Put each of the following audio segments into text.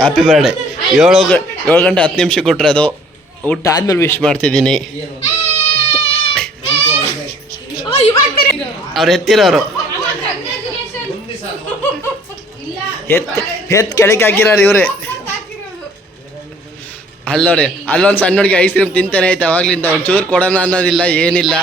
Happy birthday 7 ಗಂಟೆ 10 ನಿಮಿಷ ಕೊಟ್ಟರೆ ಅದು ಊಟ ಆದ್ಮೇಲೆ ವಿಶ್ ಮಾಡ್ತಿದ್ದೀನಿ. ಅವ್ರು ಎತ್ತಿರೋರು ಎತ್ತು ಕೆಳಗೆ ಹಾಕಿರೋರು ಇವ್ರೆ. ಅಲ್ಲೋರಿ ಅಲ್ಲೊಂದು ಸಣ್ಣ ಹುಡುಗಿ ಐಸ್ ಕ್ರೀಮ್ ತಿಂತಾನೆ ಐತೆ ಅವಾಗ್ಲಿಂದ. ಒಂಚೂರು ಕೊಡೋಣ ಅನ್ನೋದಿಲ್ಲ ಏನಿಲ್ಲ.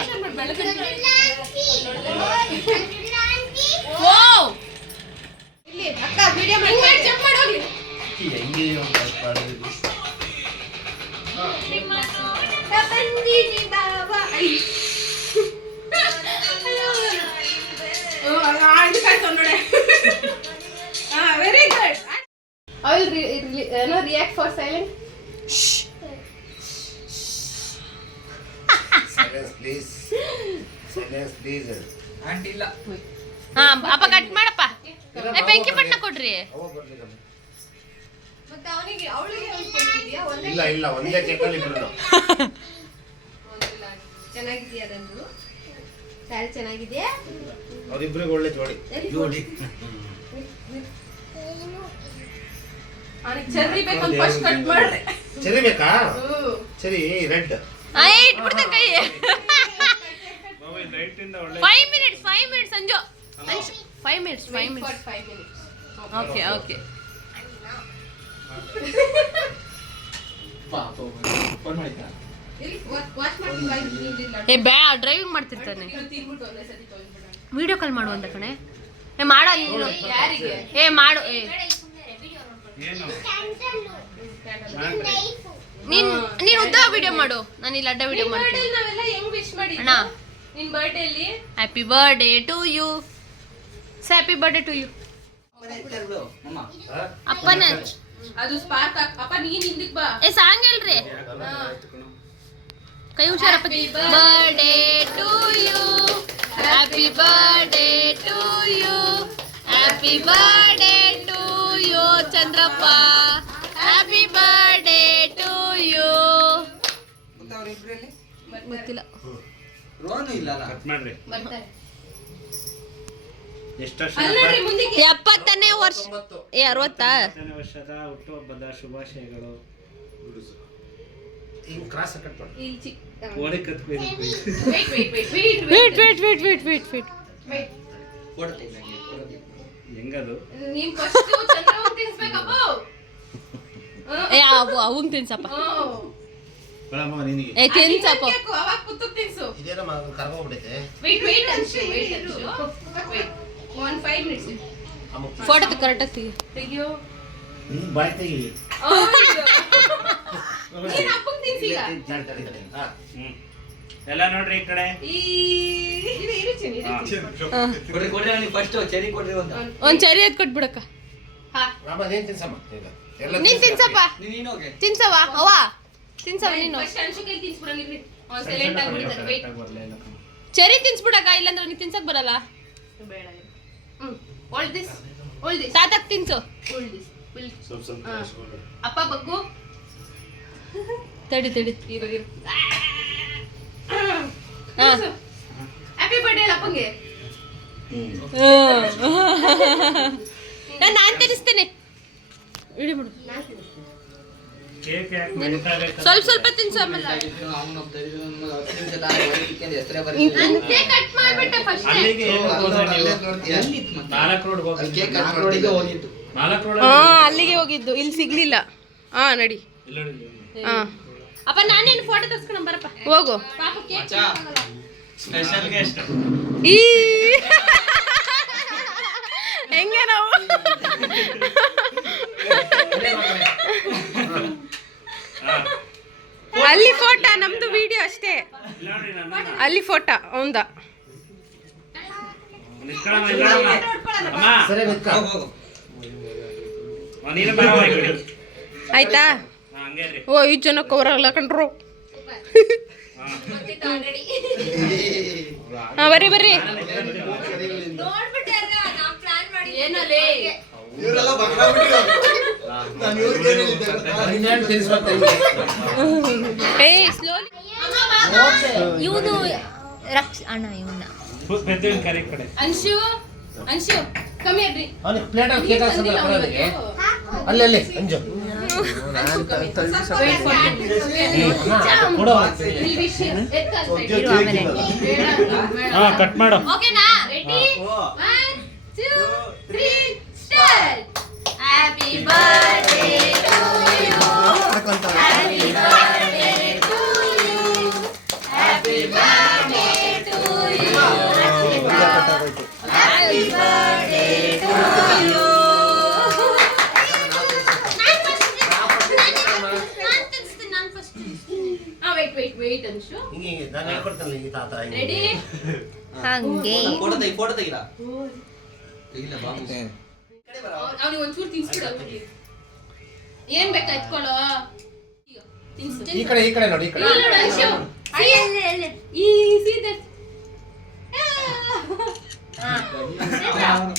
Very good. I will react for silent. Silence please. Silence please. Auntie ಇಲ್ಲ. ಅಪ್ಪ ಕಟ್ ಮಾಡಪ್ಪ. ಬೆಂಕಿ ಪಟ್ನ ಕೊಡ್ರಿ. ಮತ್ತೆ ಅವನಿಗೆ ಅವಳಿಗೆ ಕೊಟ್ಟಿದ್ಯಾ? ಇಲ್ಲ ಒಂದೇ ಕೇಕ್ ಅಲ್ಲಿ ಇಬ್ರು. ಚೆನ್ನಾಗಿದೆಯಾ ನಂದು? ಸ್ಯಾರಿ ಚೆನ್ನಾಗಿದೆಯಾ? ಅವರಿಬ್ರಿಗೆ ಒಳ್ಳೆ ಜೋಡಿ. ಅವನಿಗೆ ಚೆರ್ರಿ ಬೇಕು ಅಂತ ಫಸ್ಟ್ ಕಟ್ ಮಾಡ್ರೆ. ಚೆರ್ರಿ ಬೇಕಾ? Cherry red. ಇಟ್ಬಿಡ್ತೆ ಕೈ. 5 minutes ಸಂಜು. 5 minutes. Okay. ಏ ಬ್ಯಾ ಡ್ರೈವಿಂಗ್ ಮಾಡ್ತಿರ್ತಾನೆ. ವಿಡಿಯೋ ಕಾಲ್ ಮಾಡು ಅಂತ ಕಣೆ. ಮಾಡ ನೀನು. ಏ ಮಾಡು. ನೀನು ಉದ್ದ ವಿಡಿಯೋ ಮಾಡು. ನಾನು ಇಲ್ಲಿ ಅಡ್ಡ ವಿಡಿಯೋ ಮಾಡ್ತೀನಿ. ಅಣ್ಣ happy birthday to you. Happy birthday to you. ಅಪ್ಪನ ಅದು ಸ್ಪಾರ್ಕ್ ಅಪ್ಪ ನೀನ್ ಹಿಂದಕ್ಕೆ ಬಾ. ಏ ಸಾಂಗ್ ಹೇಳ್ರಿ. ಕೈ ಹುಷಾರಪ್ಪ. Birthday to you. Happy birthday to you. Happy birthday to you Chandrappa. Happy birthday to you. ಗೊತ್ತಿಲ್ಲ. ರೋನು ಇಲ್ಲ ಕಟ್ ಮಾಡ್ರಿ. ಬರ್ತಾರೆ. ಎಷ್ಟು ವರ್ಷ? 70ನೇ ವರ್ಷ. 60 ವರ್ಷದ ಹುಟ್ಟುಹಬ್ಬದ ಶುಭಾಶಯಗಳು. ಹಿಂಗ್ ಕ್ರಾಸ್ ಕಟ್ ಮಾಡಿ. ಇಲ್ಚಿ ಓಡಿ ಕತ್ಕೊಳ್ಳಿ. ವೇಟ್. ಹೆಂಗದು? ನೀನ್ ಫಸ್ಟ್ ಚಂದ್ರವಂತ ತಿನ್ಸ್ಬೇಕಪ್ಪ. ಅವಂಗ್ ತಿನ್ಸಪ್ಪ. ಬರಮ್ಮ ನಿನಗೆ. ಏ ತಿನ್ಸಪ್ಪ. ಅವಾಗ ಕುತ್ತು ತಿನ್ಸು. ಇದೇನಮ್ಮ ಕರ್ಗೋಗ್ಬಿಟ್ಟೈತೆ. ವೇಟ್ ಅನ್ಸು. 5 minutes. ಫೋಟೋ ಕರೆಕ್ಟಾಗಿ ತೆಗಿಯೋ. ನೀನ್ ಬಾಯ್ ತೆಗಿ. ನೀನ್ ಅಪ್ಪಂಗ್ ತಿನ್ಸಿ ಈಗ. ಎಲ್ಲ ನೋಡ್ರಿ ಈ ಕಡೆ. ಕೊಡ್ರಿ ಅವನಿಗೆ ಫಸ್ಟ್ ಚೆರಿ ಕೊಡ್ರಿ ಅಂತ. ಒಂದ್ ಚೆರಿ ಎತ್ ಕೊಟ್ಬಿಡಕ್ಕ. ರಾಮ ನೀನ್ ತಿನ್ಸಮ್ಮ ಈಗ. ಎಲ್ಲ ನೀನ್ ತಿನ್ಸಪ್ಪ. ನೀನು ಹೋಗೆ. ತಿನ್ಸವ ಅವ್ವ. ತಿನ್ಸವ ನೀನು. ಫಸ್ಟ್ ಅನ್ಸು ಕೈ ತಿನ್ಸ್ಬಿಡಂಗಿರ್ರಿ. ಅವ್ನು ಸೈಲೆಂಟ್ ಆಗಿಬಿಡ್ತಾನೆ. ವೇಟ್. ಚೆರಿ ತಿನ್ಸ್ಬಿಡಕ್ಕ ಇಲ್ಲಾಂದ್ರೆ ನೀ ತಿನ್ಸಕ್ ಬರಲ್ಲ. ಬೇಡ. Hold this. ತಾತಕ್ ತಿನ್ಸು. Hold this. ಅಪ್ಪ ಬಗ್ಗು. ತಡಿ ಇರು. ಹ್ಯಾಪಿ ಬರ್ಡೇ ಅಪ್ಪಂಗೆ. ನಾನು ತಿನ್ನಿಸ್ತೇನೆ. ಇಡಿ ಬಿಡು. ಸ್ವಲ್ಪ ತಿನ್ಸು ಆಮೇಲೆ. ಅಂತೆ ಕಟ್ ಮಾಡ್ಬಿಟ್ಟೆ ಫಸ್ಟ್. ಅಲ್ಲಿಗೆ ಹೋಗಿದ್ದು. ಇಲ್ಲಿ ಸಿಗ್ಲಿಲ್ಲ. ನಡಿ. ಅಪ್ಪ ನಾನೇನು ಫೋಟೋ ತರ್ಸ್ಕೊಂಡು ಬರಪ್ಪ. ಹೋಗು. ಪಾಪ ಕೇಕ್ ಸ್ಪೆಷಲ್ ಗೆಸ್ಟ್. ಹೆಂಗೆ ನಾವು ಅಲ್ಲಿ ಫೋಟೋ ನಮ್ದು ವಿಡಿಯೋ ಅಷ್ಟೇ. ಅಲ್ಲಿ ಫೋಟೋ ಅವಂದ. ಆಯ್ತಾ? ಓ 5 ಜನ ಕವರಾಗಲ್ಲ ಕಣ್ರು. ಬರ್ರಿ ಇವನು ಅಣ್ಣ ಇವನ್ನ ಅನ್ಶು ಕಮ್ಮಿ ಅಲ್ಲಿ ಅಂಜು ಹಾ ಕಟ್ ಮಾಡು ಓಕೆನಾ ready 1 2 3 start happy birthday to you happy birthday to you happy birthday to you happy birthday to you wait Anshu ಹಿಂಗೆ ನಾನು ಹೇಳ್ಕೊಡ್ತೇನೆ ಈ ತಾತ ರೆಡಿ ಹಂಗೆ ಫೋಟೋ ತೆಗಿಲ್ಲ ಅವನಿಗೆ ಒಂಚೂರು ತಿನ್ಸ್ಬಿಡು ಅವ್ನಿಗೆ. ಏನ್ ಬೇಕಾ ಎತ್ಕೊಳ್ಳೋ ತಿನ್ಸು. ಈ ಕಡೆ ನೋಡಿ ಈ ಕಡೆ ಇಲ್ಲಿ ನೋಡು ಅಂಶು. ಈ ಸೀದಾ ಅವ್ನ್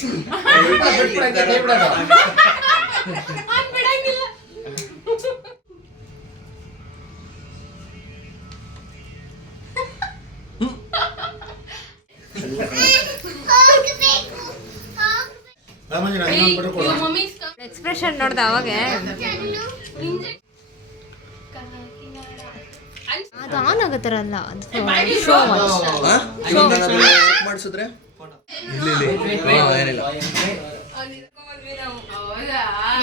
ಬಿಡಂಗಿಲ್ಲ. ರಾಮಂಜನ Hey, ಇನ್ನೊಂದು ಕೊಡು your mommy's come. ಎಕ್ಸ್ಪ್ರೆಷನ್ ನೋಡ್ದ ಅವಾಗ ಅದು ಆನ್ ಆಗತ್ತಾರಲ್ಲ ಅದು ಶೋ ಮಾಡಿಸಿದ್ರೆ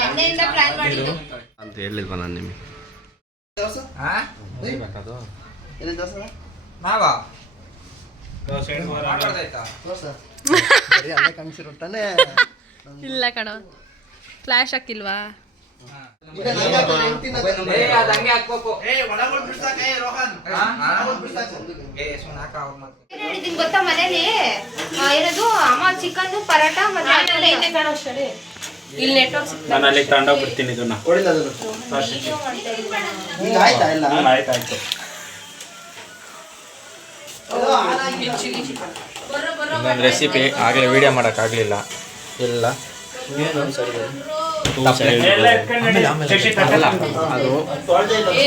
ಎಣ್ಣೆಯಿಂದ ಪ್ಲಾನ್ ಮಾಡಿದ್ದು. ಅಂತ ಹೇಳಿಲ್ವ ನಾನು ನಿಮಗೆ ಕಾಣಿಸಿರುತ್ತಾನೆ. ಇಲ್ಲ ಕಣೋ ಫ್ಲಾಶ್ ಹಾಕಿಲ್ವಾ ಗೊತ್ತಾ ಮನೇಲಿ ಇರೋದು ಅಮ್ಮ ಚಿಕನ್ ಪರೋಟ ಮತ್ತೆ ಇಲ್ಲಿ ನೆಟ್ವರ್ಕ್ ನಾನು ಅಲ್ಲಿಗೆ ತಗೊಂಡೋಗ್ಬಿಡ್ತೀನಿ ಇದನ್ನ ಈಗ ಆಯ್ತಾ ಇಲ್ಲ ಆಯ್ತಾಯ್ತು ಇನ್ನೊಂದು ರೆಸಿಪಿ ಆಗಲೇ ವಿಡಿಯೋ ಮಾಡೋಕ್ಕಾಗಲಿಲ್ಲ ಇಲ್ಲ ಎಲ್ಲ ಎತ್ಕೊಂಡು ಅಲ್ಲ ಅದು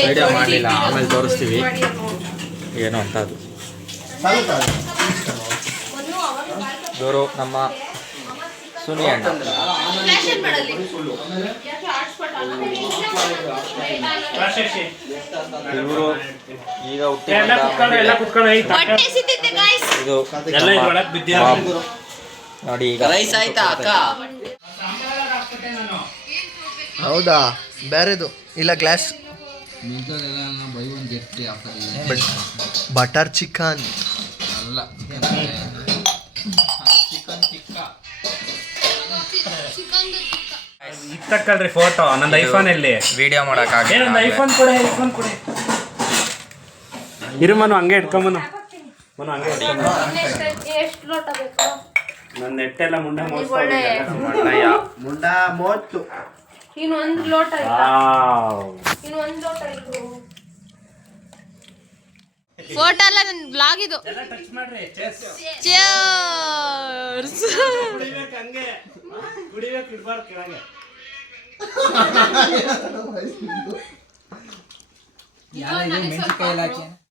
ವಿಡಿಯೋ ಮಾಡಲಿಲ್ಲ ಆಮೇಲೆ ತೋರಿಸ್ತೀವಿ ಏನೋ ಅಂತ ಅದು ಇವರು ನಮ್ಮ ಸುನಿ ಅಣ್ಣ ಇವರು ಈಗ ಎಲ್ಲ ಕುತ್ಕೊಂಡು ಎಲ್ಲ ಕುತ್ಕೊಂಡು ಈ ತಟ್ಟೆ ಹೊಟ್ಟೆ ಸಿದ್ದಿತ್ತೆ ಗಾಯ್ಸ್. ಇದು ಎಲ್ಲ ಇದ್ರೊಳಗೆ ಬಿದ್ದಿರೋ ನೋಡಿ ಈಗ ರೈಸ್ ಆಯ್ತಾ ಅಕ್ಕ? ಹೌದಾ ಬೇರೆದು ಇಲ್ಲ ಗ್ಲಾಸ್ ಬಟರ್ ಚಿಕನ್ ಇತ್ತಕ್ಕಲ್ರಿ ಫೋಟೋ ನಂದು ಐಫೋನ್ ಎಲ್ಲಿ ವಿಡಿಯೋ ಮಾಡೋಕ್ಕಾಗಲಿಲ್ಲ ಏನೊಂದು ಐಫೋನ್ ಕೊಡಿ ಇರು ಮನು ಹಂಗೆ ಇಟ್ಕೊಂಬನು ಮನು ಹಂಗೆ ಇಟ್ಕೊಂಬನು ಎಷ್ಟು ಲೋಟ ಬೇಕು? ನನ್ನ ನೆಟ್ಟೆಲ್ಲ ಮುಂಡೆ ಮುಂಡ ಮೂವತ್ತು ಇನ್ನೊಂದು ಲೋಟ ಇನ್ನೊಂದು ಲೋಟ ಇದ್ರು ಫೋಟೋ ಅಲ್ಲ ನನ್ನ ಬ್ಲಾಗ್ ಇದು. ಟಚ್ ಮಾಡ್ರಿ Cheers. ಕುಡಿಬೇಕು ಹಂಗೆ ಕುಡಿಬೇಕು ಇಡ್ಬಾರ್ದು ಕೆಳಗೆ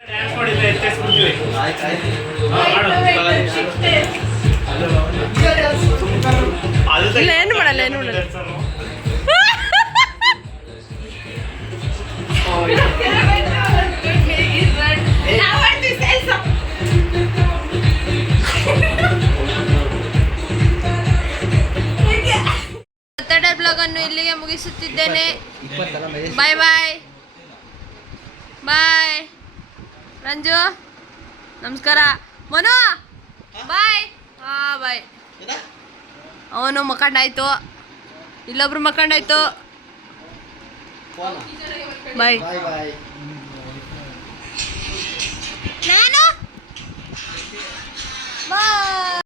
ಡ್ಯಾನ್ಸ್ ಮಾಡಿದ್ರೆ ಎತ್ತೇಸ್ಬಿಡ್ತೀವಿ ಇಲ್ಲ ಏನು ಮಾಡಲ್ಲ ಏನು ಮಾಡಲ್ಲ. ಬರ್ತಡೇ ಬ್ಲಾಗ್ ಅನ್ನು ಇಲ್ಲಿಗೆ ಮುಗಿಸುತ್ತಿದ್ದೇನೆ. ಬಾಯ್ ಬಾಯ್ ಬಾಯ್ ರಂಜು ನಮಸ್ಕಾರ ಮನು ಬಾಯ್. ಬಾಯ್. ಅವನು ಮಕ್ಕಂಡಾಯ್ತು, ಇಲ್ಲೊಬ್ರು ಮಕ್ಕಂಡಾಯ್ತು. ಬಾಯ್. ನಾನು ಬಾಯ್.